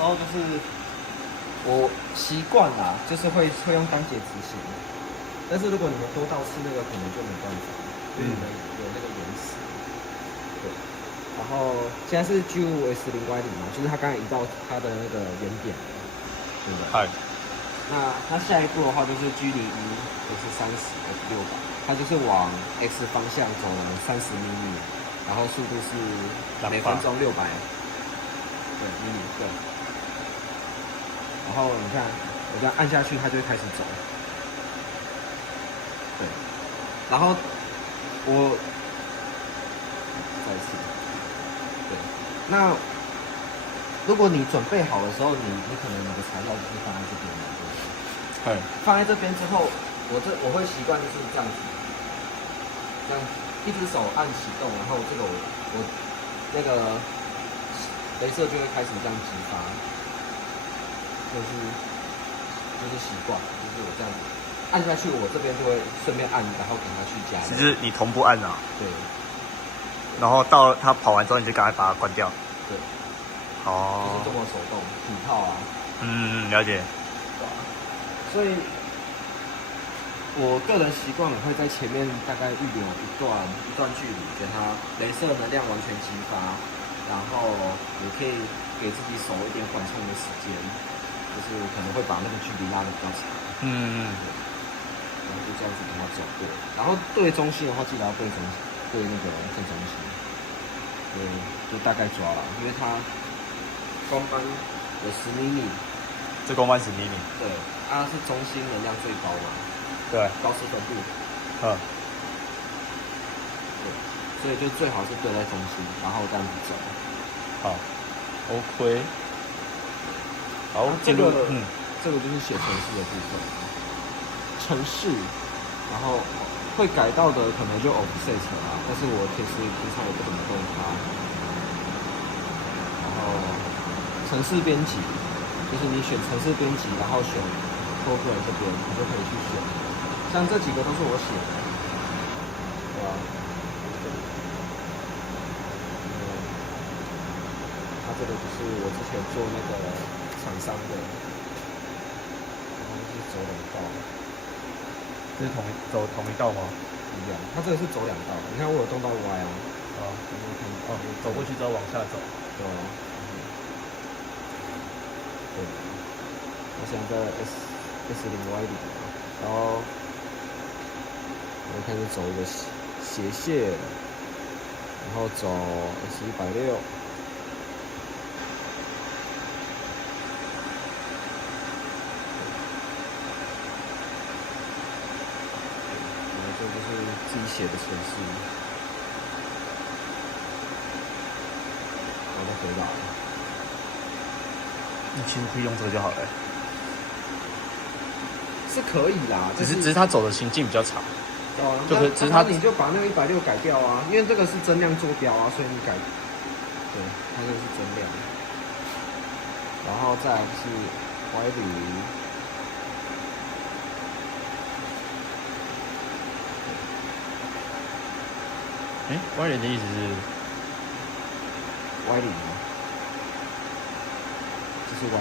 然后就是我习惯啦，就是会用单节执行。但是如果你们多道次那个，可能就没办法，因为你们有那个延时。对。然后现在是 G5S0Y0嘛，就是它刚才移到它的那个原点，对不对？嗨。那下一步的话就是 G01，就是30/600，它就是往 X 方向走了30米米，然后速度是每分钟600，对，米米，对。然后你看，我这样按下去，它就会开始走。对，然后我再一次，对，那如果你准备好的时候，你可能你的材料就是放在这边嘛，对不对？对。放在这边之后，我会习惯就是这样子，这样一只手按启动，然后这个我那个雷射就会开始这样激发，就是习惯，就是我这样子按下去，我这边就会顺便按，然后给它去加。其实你同步按啊。对。然后到它跑完之后，你就赶快把它关掉。对。哦。就是这么手动体套啊。了解。所以，我个人习惯了会在前面大概预留一段距离，给它雷射能量完全激发，然后也可以给自己手一点缓冲的时间，就是可能会把那个距离拉得比较长。然后就这样子给它走过，然后对中心的话，记得要对那个正中心，对，就大概抓了，因为它光斑有10米米。这公班10米米。对，它是中心能量最高嘛。对。高失分布。对，所以就最好是对在中心，然后这样子走。好 ，OK。好，这个就是写程式的部分。程式，然后会改到的可能就 offset 啦，但是我其实平常也不怎么动它。然后程式编辑。就是你选程式编辑，然后选 program 这边，你就可以去选。像这几个都是我写的，对吧？它这个就是我之前做那个厂商的，然后是走2道。这是走同一道吗？一样，它这个是走2道。你看我有动到 Y 啊。走过去之后往下走。对啊。对。我现在在 S0Y0，然后我开始走一个斜线，然后走 S160，然后这就是自己写的程式，然后再回来。你其实可以用这个就好了。是可以啦，只是它走的行径比较长。哦，只是它你就把那个160改掉啊，因为这个是增量坐标啊，所以你改，对，它这个是增量，然后再来是 Y0，Y0的意思是 Y0吗？这是 Y0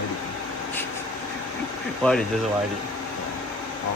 Y0就是 Y0。